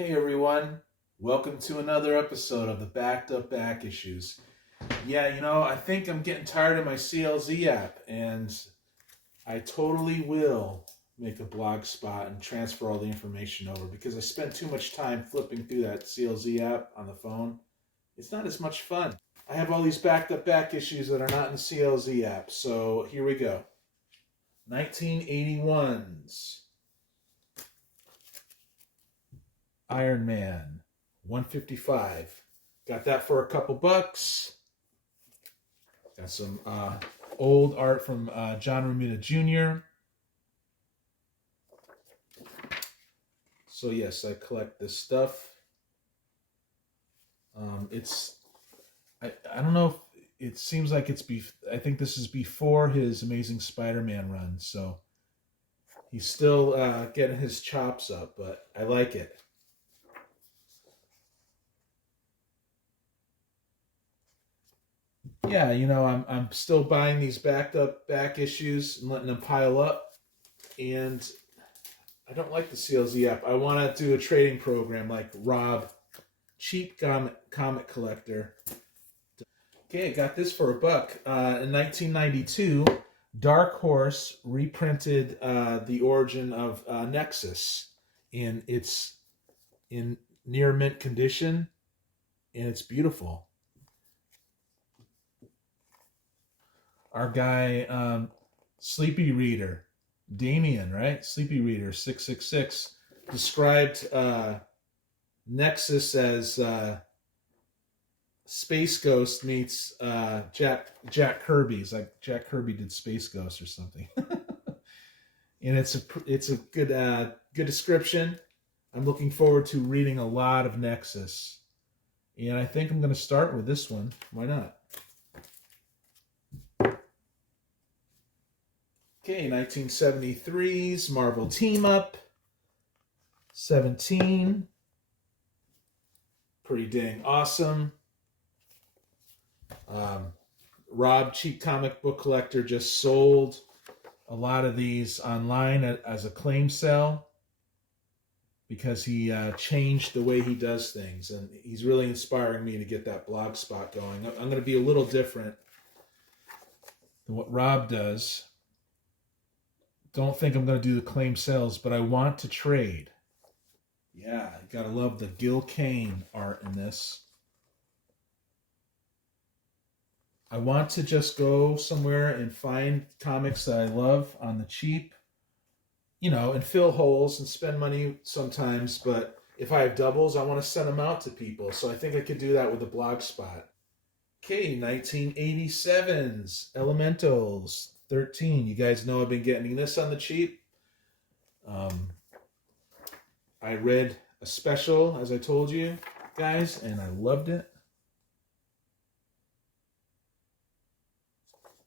Hey everyone, welcome to another episode of the Backed Up Back Issues. I think I'm getting tired of my CLZ app, and I totally will make a blog spot and transfer all the information over because I spend too much time flipping through that CLZ app on the phone. It's not as much fun. I have all these backed up back issues that are not in the CLZ app, so here we go. 1981's Iron Man 155. Got that for a couple bucks. Got some old art from John Romita Jr. So yes, I collect this stuff. I don't know if it seems like I think this is before his Amazing Spider-Man run, so he's still getting his chops up, but I like it. Yeah, I'm still buying these backed up back issues and letting them pile up, and I don't like the CLZ app. I want to do a trading program like Rob, cheap comic collector. Okay, I got this for a buck. In 1992, Dark Horse reprinted the origin of Nexus, and it's in near mint condition, and it's beautiful. Our guy, Sleepy Reader, Damien, right? Sleepy Reader 666 described Nexus as Space Ghost meets Jack Kirby's. Like Jack Kirby did Space Ghost or something. And it's a good description. I'm looking forward to reading a lot of Nexus, and I think I'm going to start with this one. Why not? Okay, 1973's Marvel Team Up 17. Pretty dang awesome. Rob, cheap comic book collector, just sold a lot of these online as a claim sale because he changed the way he does things, and he's really inspiring me to get that blog spot going. I'm going to be a little different than what Rob does. Don't think I'm going to do the claim sales, but I want to trade. Yeah, you gotta love the Gil Kane art in this. I want to just go somewhere and find comics that I love on the cheap, and fill holes and spend money sometimes. But if I have doubles, I want to send them out to people. So I think I could do that with a blog spot. Okay, 1987's Elementals 13. You guys know I've been getting this on the cheap. I read a special, as I told you guys, and I loved it.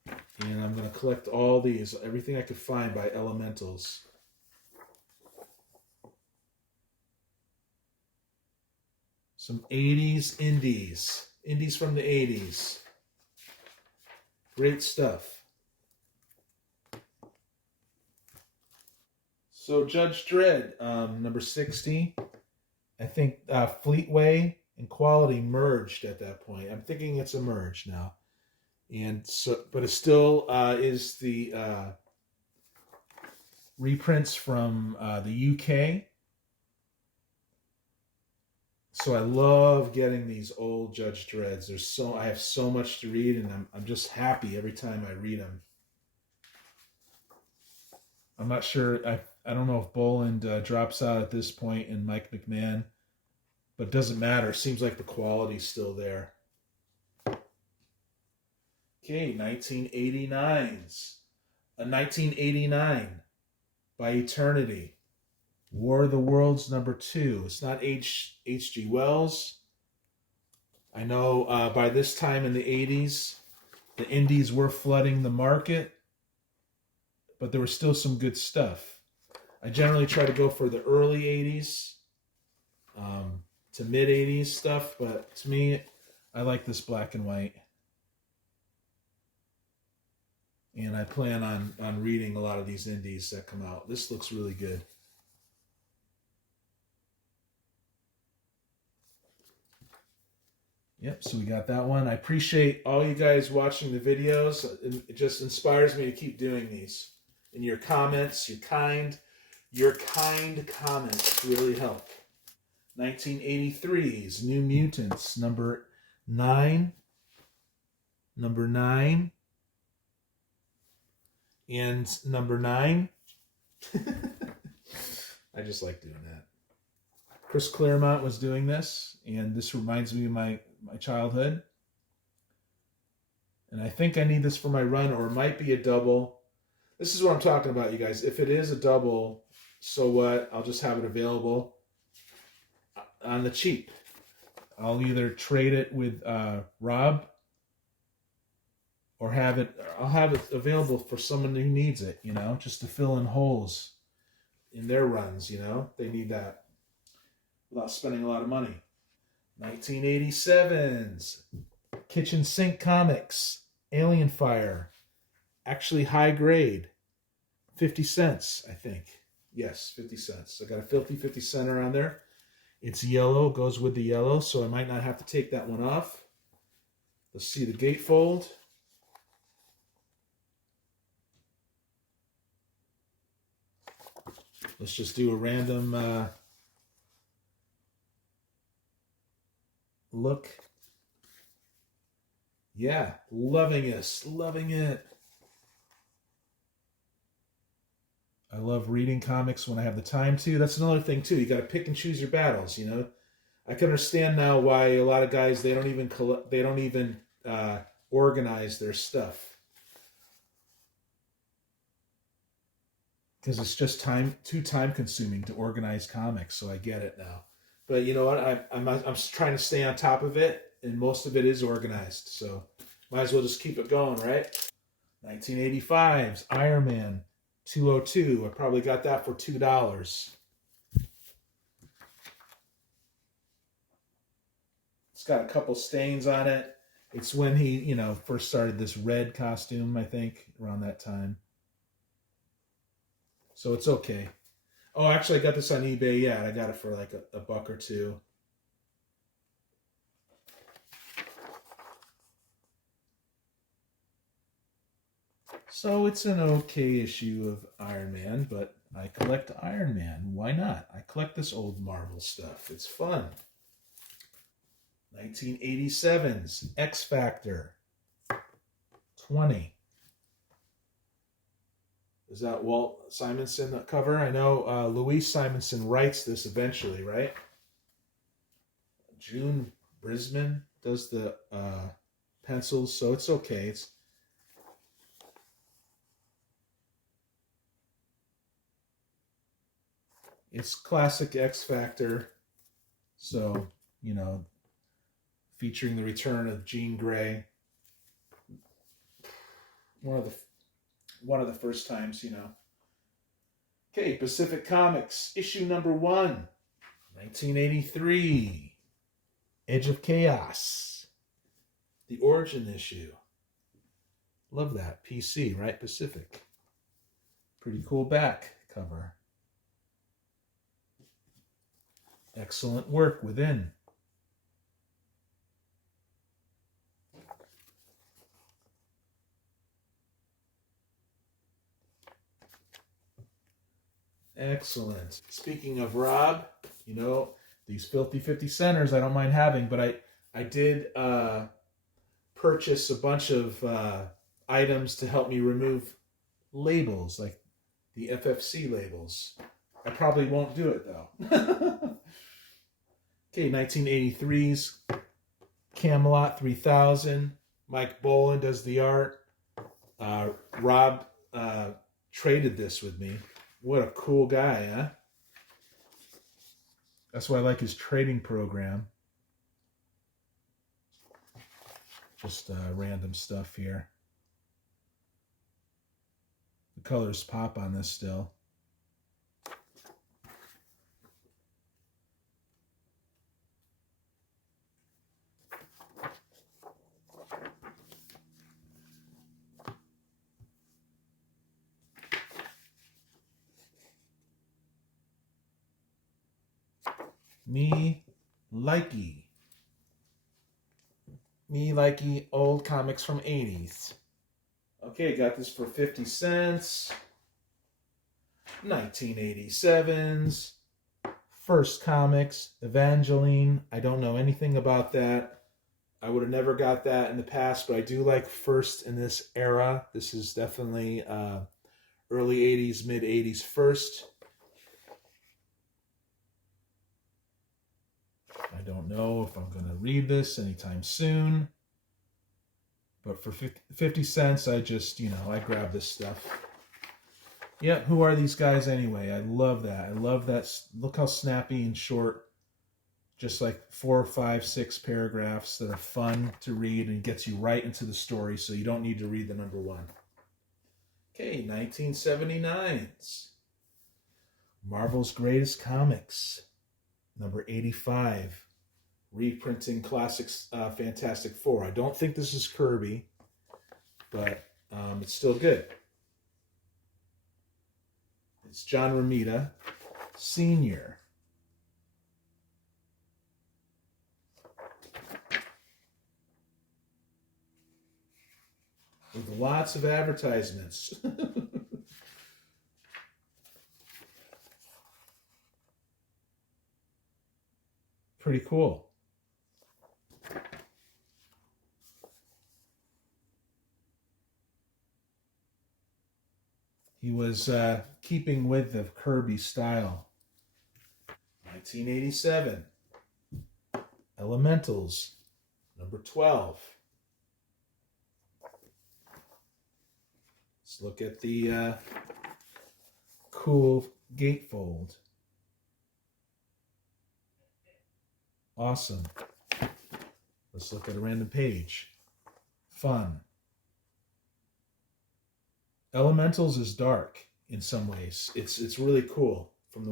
And I'm going to collect all these, everything I could find by Elementals. Some 80s indies from the 80s. Great stuff. So Judge Dredd, number 60. I think Fleetway and Quality merged at that point. I'm thinking it's a merge now. And so, but it still is the reprints from the UK. So I love getting these old Judge Dredds. I have so much to read, and I'm just happy every time I read them. I'm not sure. I don't know if Boland drops out at this point and Mike McMahon, but it doesn't matter. Seems like the quality's still there. Okay, 1989's. A 1989 by Eternity. War of the Worlds number 2. It's not H.G. Wells. I know by this time in the 80s, the indies were flooding the market, but there was still some good stuff. I generally try to go for the early 80s to mid 80s stuff, but to me, I like this black and white. And I plan on reading a lot of these indies that come out. This looks really good. Yep, so we got that one. I appreciate all you guys watching the videos. It just inspires me to keep doing these. And your comments, your kind comments really help. 1983's New Mutants, number 9. Number 9. And number 9. I just like doing that. Chris Claremont was doing this, and this reminds me of my childhood. And I think I need this for my run, or it might be a double. This is what I'm talking about, you guys. If it is a double, so what? I'll just have it available on the cheap. I'll either trade it with Rob, or I'll have it available for someone who needs it, you know, just to fill in holes in their runs, you know. They need that without spending a lot of money. 1987's Kitchen Sink Comics, Alien Fire. Actually high grade. 50 cents, I think. Yes, 50 cents. I got a filthy 50 center on there. It's yellow, goes with the yellow, so I might not have to take that one off. Let's see the gatefold. Let's just do a random look. Yeah, loving this, loving it. I love reading comics when I have the time to. That's another thing too. You got to pick and choose your battles. You know, I can understand now why a lot of guys they don't even organize their stuff because it's just too time consuming to organize comics. So I get it now. But you know what? I'm trying to stay on top of it, and most of it is organized. So might as well just keep it going, right? 1985's Iron Man 202. I probably got that for $2. It's got a couple stains on it. It's when he, you know, first started this red costume, I think, around that time. So it's okay. Oh, actually, I got this on eBay. Yeah, I got it for like a buck or two. So it's an okay issue of Iron Man, but I collect Iron Man. Why not? I collect this old Marvel stuff. It's fun. 1987's X Factor 20. Is that Walt Simonson cover? I know Louise Simonson writes this eventually, right? June Brisman does the pencils, so it's okay. It's classic X Factor, so, you know, featuring the return of Jean Grey. One of the first times, you know. Okay, Pacific Comics, issue number 1, 1983. Edge of Chaos. The origin issue. Love that. PC, right? Pacific. Pretty cool back cover. Excellent work within. Excellent. Speaking of Rob, you know, these filthy 50 centers I don't mind having, but I did purchase a bunch of items to help me remove labels, like the FFC labels. I probably won't do it though. Okay, 1983's Camelot 3000. Mike Boland does the art. Rob traded this with me. What a cool guy, huh? That's why I like his trading program. Just random stuff here. The colors pop on this still. Me likey. Me likey old comics from 80s. Okay, got this for 50 cents. 1987's. First Comics, Evangeline. I don't know anything about that. I would have never got that in the past, but I do like First in this era. This is definitely early 80s, mid 80s First. I don't know if I'm going to read this anytime soon. But for 50 cents, I just, I grab this stuff. Yep, who are these guys anyway? I love that. I love that. Look how snappy and short. Just like 4, 5, 6 paragraphs that are fun to read and gets you right into the story, so you don't need to read the number one. Okay, 1979's Marvel's Greatest Comics, number 85. Reprinting classics, Fantastic Four. I don't think this is Kirby, but it's still good. It's John Romita Sr. With lots of advertisements. Pretty cool. He was keeping with the Kirby style. 1987. Elementals, number 12. Let's look at the cool gatefold. Awesome. Let's look at a random page. Fun. Elementals is dark in some ways. It's really cool. From the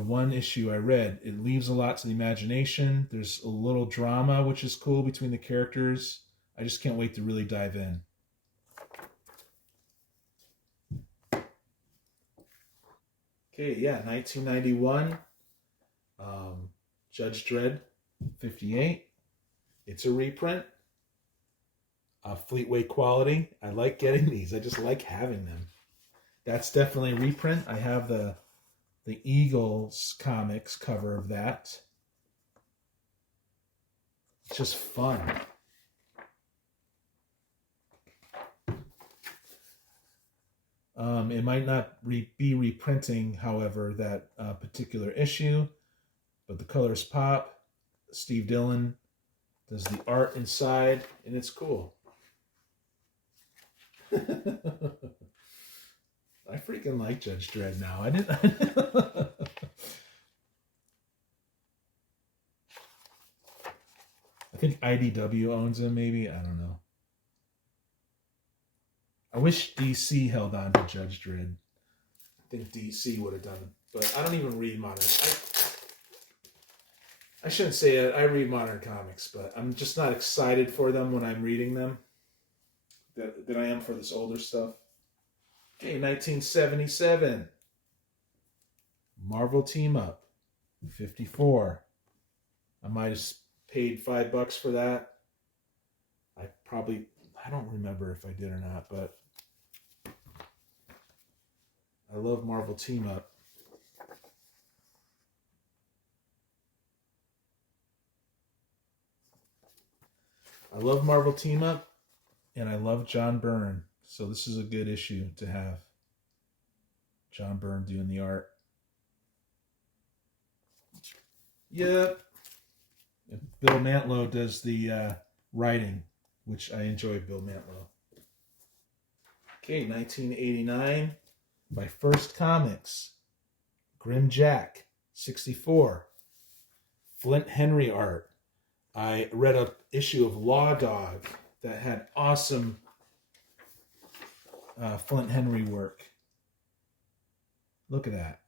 one issue I read, it leaves a lot to the imagination. There's a little drama, which is cool, between the characters. I just can't wait to really dive in. Okay, yeah, 1991. Judge Dredd 58. It's a reprint. Fleetway quality. I like getting these. I just like having them. That's definitely a reprint. I have the Eagles comics cover of that. It's just fun. It might not be reprinting, however, that particular issue, but the colors pop. Steve Dillon does the art inside, and it's cool. I freaking like Judge Dredd now. I didn't. I think IDW owns him, maybe. I don't know. I wish DC held on to Judge Dredd. I think DC would have done it, but I don't even read modern. I shouldn't say it. I read modern comics, but I'm just not excited for them when I'm reading them that I am for this older stuff. Okay, 1977. Marvel Team Up, 54. I might have paid $5 for that. I don't remember if I did or not, but I love Marvel Team Up. I love Marvel Team Up, and I love John Byrne. So this is a good issue to have. John Byrne doing the art. Yep. And Bill Mantlo does the writing, which I enjoy Bill Mantlo. Okay, 1989 by First Comics. Grim Jack, 64. Flint Henry art. I read an issue of Law Dog that had awesome Flint Henry work. Look at that.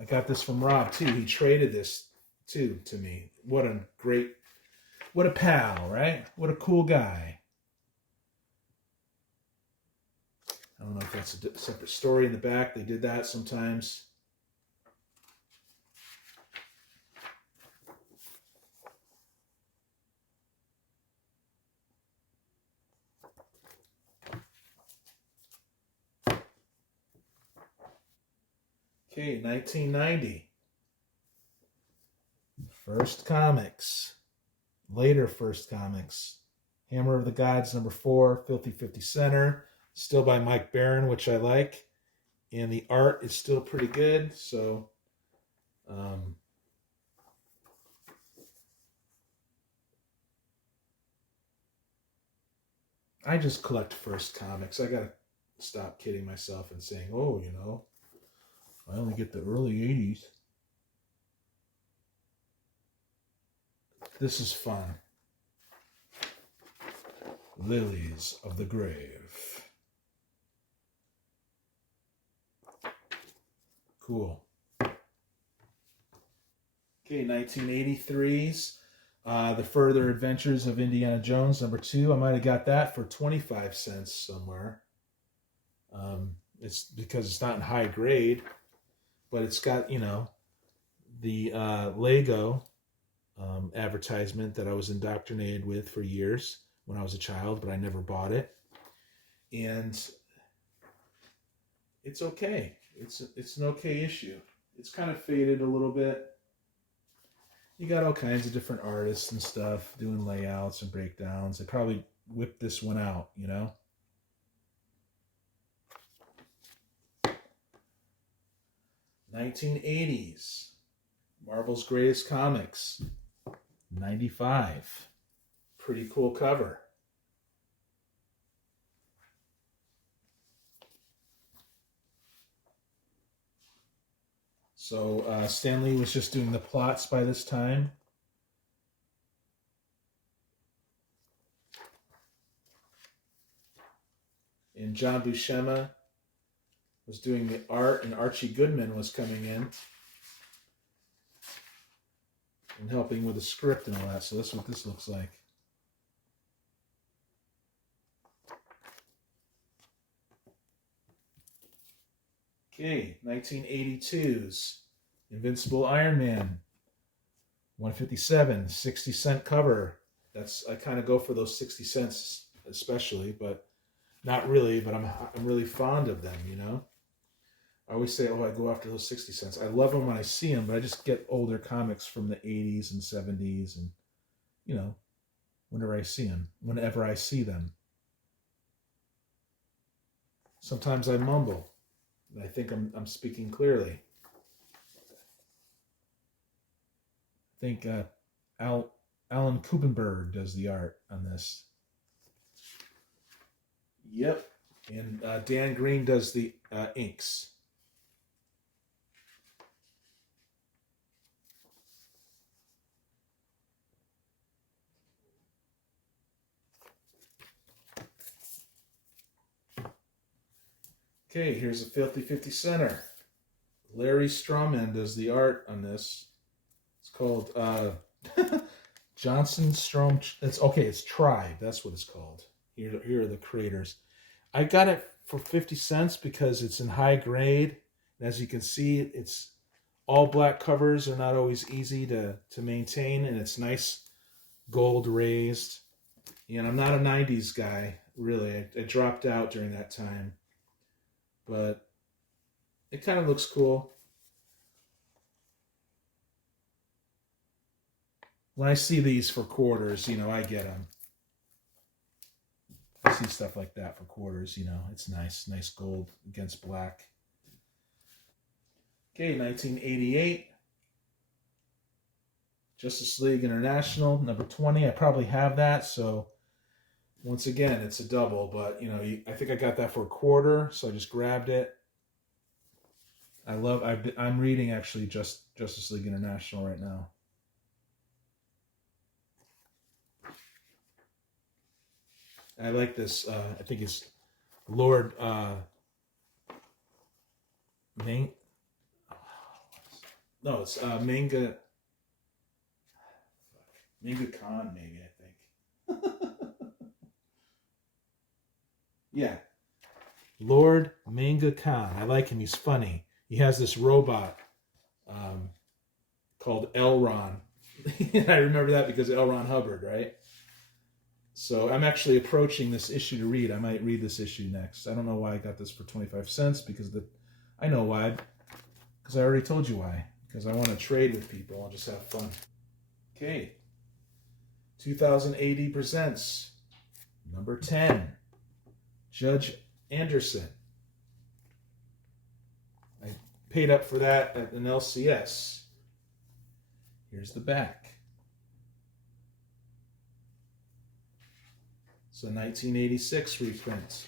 I got this from Rob too. He traded this too to me. What a pal, right? What a cool guy. I don't know if that's a separate story in the back. They did that sometimes. Okay, 1990. First Comics. Later First Comics. Hammer of the Gods, number 4, Filthy 50 Center. Still by Mike Barron, which I like. And the art is still pretty good, so... I just collect First Comics. I gotta stop kidding myself and saying, oh, you know, I only get the early 80s. This is fun. Lilies of the Grave. Cool. Okay, 1983's The Further Adventures of Indiana Jones, number 2. I might have got that for 25 cents somewhere. It's because it's not in high grade, but it's got, you know, the Lego advertisement that I was indoctrinated with for years when I was a child, but I never bought it. And it's okay. It's an okay issue. It's kind of faded a little bit. You got all kinds of different artists and stuff doing layouts and breakdowns. They probably whipped this one out, you know? '80s. Marvel's Greatest Comics. 95. Pretty cool cover. So Stan Lee was just doing the plots by this time. And John Buscema was doing the art, and Archie Goodman was coming in and helping with the script and all that. So that's what this looks like. Okay, 1982's Invincible Iron Man, 157, 60-cent cover. I kind of go for those 60 cents especially, but not really, but I'm really fond of them, you know? I always say, oh, I go after those 60 cents. I love them when I see them, but I just get older comics from the 80s and 70s and, you know, whenever I see them. Sometimes I mumble. I think I'm speaking clearly. I think Alan Kupenberg does the art on this. Yep. And Dan Green does the inks. Okay, here's a Filthy 50 Center. Larry Strawman does the art on this. It's called Johnson Strom. It's Tribe. That's what it's called. Here are the creators. I got it for 50 cents because it's in high grade. And as you can see, it's all black covers are not always easy to maintain, and it's nice gold raised. And I'm not a 90s guy, really. I dropped out during that time. But it kind of looks cool. When I see these for quarters, you know, I get them. I see stuff like that for quarters, you know. It's nice. Nice gold against black. Okay, 1988. Justice League International, number 20. I probably have that, so once again, it's a double, but, you know, I think I got that for a quarter, so I just grabbed it. I'm reading, actually, Justice League International right now. I like this, I think it's Lord, it's Manga Khan, maybe, I think. Yeah. Lord Manga Khan. I like him. He's funny. He has this robot called Elron. I remember that because L. Ron Hubbard, right? So I'm actually approaching this issue to read. I might read this issue next. I don't know why I got this for 25 cents because I know why. Because I already told you why. Because I want to trade with people and just have fun. Okay. 2080 presents number 10, Judge Anderson. I paid up for that at an LCS. Here's the back. It's a 1986 reprint.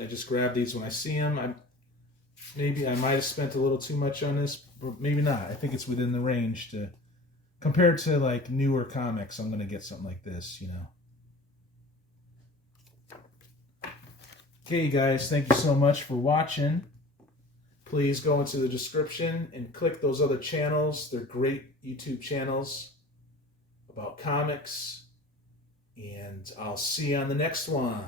I just grab these when I see them. Maybe I might have spent a little too much on this, but maybe not. I think it's within the range to, compared to like newer comics, I'm going to get something like this, you know. Okay, guys, thank you so much for watching. Please go into the description and click those other channels. They're great YouTube channels about comics. And I'll see you on the next one.